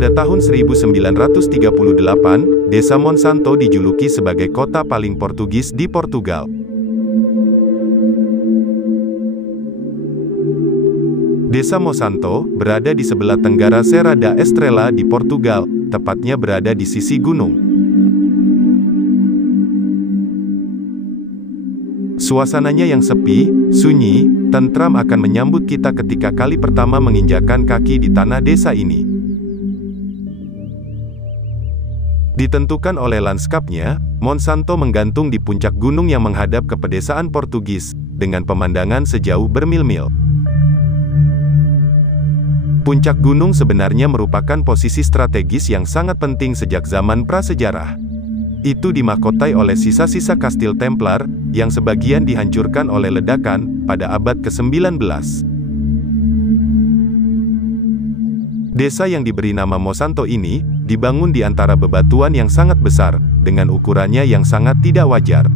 Pada tahun 1938, Desa Monsanto dijuluki sebagai kota paling Portugis di Portugal. Desa Monsanto berada di sebelah tenggara Serra da Estrela di Portugal, tepatnya berada di sisi gunung. Suasananya yang sepi, sunyi, tentram akan menyambut kita ketika kali pertama menginjakkan kaki di tanah desa ini. Ditentukan oleh lanskapnya, Monsanto menggantung di puncak gunung yang menghadap ke pedesaan Portugis, dengan pemandangan sejauh bermil-mil. Puncak gunung sebenarnya merupakan posisi strategis yang sangat penting sejak zaman prasejarah. Itu dimahkotai oleh sisa-sisa kastil Templar, yang sebagian dihancurkan oleh ledakan, pada abad ke-19. Desa yang diberi nama Monsanto ini, dibangun di antara bebatuan yang sangat besar, dengan ukurannya yang sangat tidak wajar.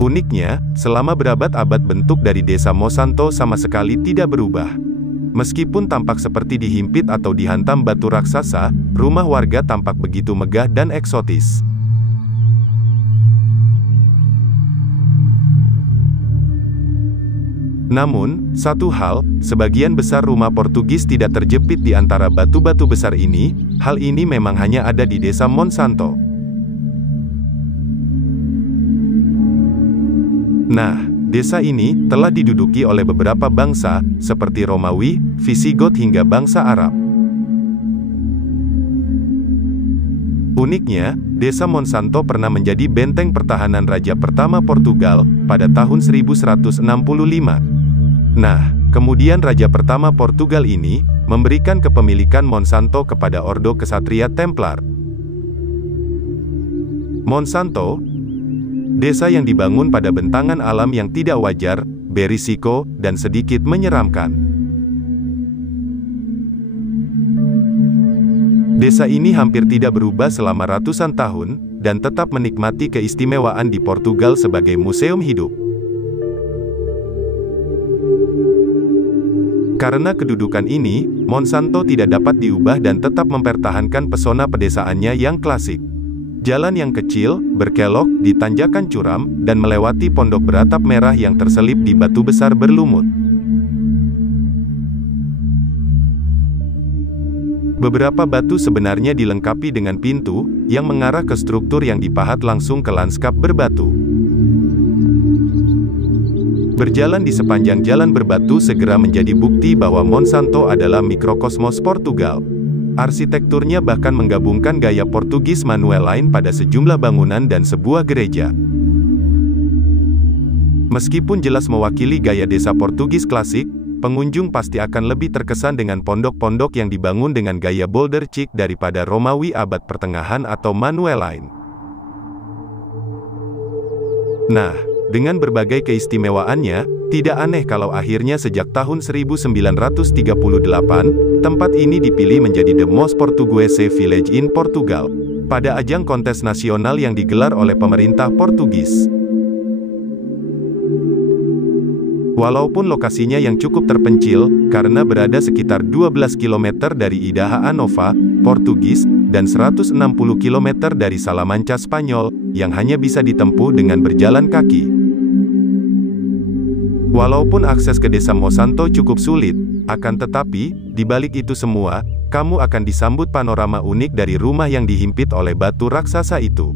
Uniknya, selama berabad-abad bentuk dari desa Monsanto sama sekali tidak berubah. Meskipun tampak seperti dihimpit atau dihantam batu raksasa, rumah warga tampak begitu megah dan eksotis. Namun, satu hal, sebagian besar rumah Portugis tidak terjepit di antara batu-batu besar ini. Hal ini memang hanya ada di desa Monsanto. Nah, desa ini telah diduduki oleh beberapa bangsa, seperti Romawi, Visigoth hingga bangsa Arab. Uniknya, desa Monsanto pernah menjadi benteng pertahanan raja pertama Portugal, pada tahun 1165. Nah, kemudian raja pertama Portugal ini, memberikan kepemilikan Monsanto kepada Ordo Kesatria Templar. Monsanto, desa yang dibangun pada bentangan alam yang tidak wajar, berisiko, dan sedikit menyeramkan. Desa ini hampir tidak berubah selama ratusan tahun, dan tetap menikmati keistimewaan di Portugal sebagai museum hidup. Karena kedudukan ini, Monsanto tidak dapat diubah dan tetap mempertahankan pesona pedesaannya yang klasik. Jalan yang kecil, berkelok, di tanjakan curam, dan melewati pondok beratap merah yang terselip di batu besar berlumut. Beberapa batu sebenarnya dilengkapi dengan pintu, yang mengarah ke struktur yang dipahat langsung ke lanskap berbatu. Berjalan di sepanjang jalan berbatu segera menjadi bukti bahwa Monsanto adalah mikrokosmos Portugal. Arsitekturnya bahkan menggabungkan gaya Portugis manuel lain pada sejumlah bangunan dan sebuah gereja. Meskipun jelas mewakili gaya desa Portugis klasik, pengunjung pasti akan lebih terkesan dengan pondok-pondok yang dibangun dengan gaya boulder chic daripada Romawi abad pertengahan atau manuel lain. Nah, dengan berbagai keistimewaannya, tidak aneh kalau akhirnya sejak tahun 1938, tempat ini dipilih menjadi The Most Portuguese Village in Portugal, pada ajang kontes nasional yang digelar oleh pemerintah Portugis. Walaupun lokasinya yang cukup terpencil, karena berada sekitar 12 km dari Idaha Nova, Portugis, dan 160 km dari Salamanca, Spanyol, yang hanya bisa ditempuh dengan berjalan kaki. Walaupun akses ke desa Monsanto cukup sulit, akan tetapi, di balik itu semua, kamu akan disambut panorama unik dari rumah yang dihimpit oleh batu raksasa itu.